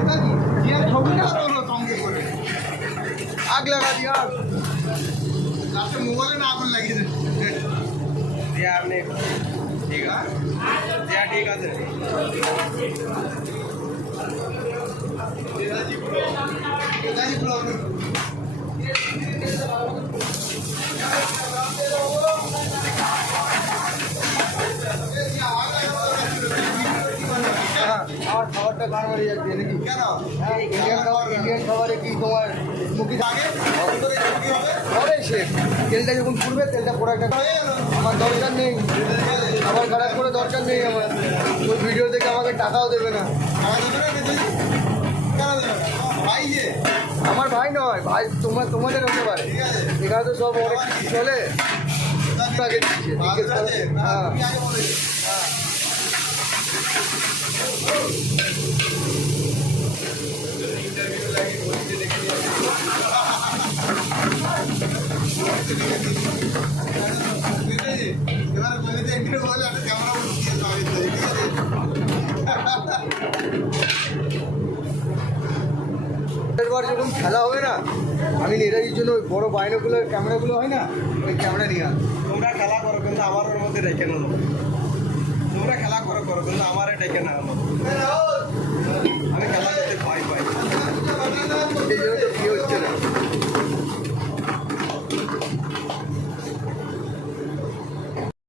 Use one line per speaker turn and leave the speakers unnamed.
নেতাজি ছবি না আগুন লাগিয়ে দে
দিয়া আপনি ঠিক আছে ঠিক আছে
নেতাজি খাবারটা গান মারি যাচ্ছে নাকি?
কেন?
ইন্ডিয়ান খাবার ইন্ডিয়ান খাবারে কি তোমার মুখি
আগে হবে?
হবে সে। তেলটা যখন পুড়বে তেলটা পড়ে একটা আমার দরকার নেই। আমার খারাপ করে দরকার নেই আমার। ওই ভিডিও দেখে আমাকে টাকাও দেবে না।
আমার ভাই
আমার ভাই নয় ভাই তোমার তোমাদের হতে পারে। এখানে তো সব অনেক কিছু চলে। আগে দিচ্ছে হ্যাঁ
তুমি আগে বলে নেতাজি এবার বলে যে একটু বলে একটা ক্যামেরা বসিয়ে দাও ঠিক আছে
যখন খেলা হবে না, আমি নেতাজির জন্য ওই বড় বাইনোগুলোর ক্যামেরাগুলো হয় না, ওই ক্যামেরা নিয়ে
তোমরা খেলা করো, কিন্তু আমার ওর মধ্যে রেখে নেব তোমরা খেলা করো করো ডেকে না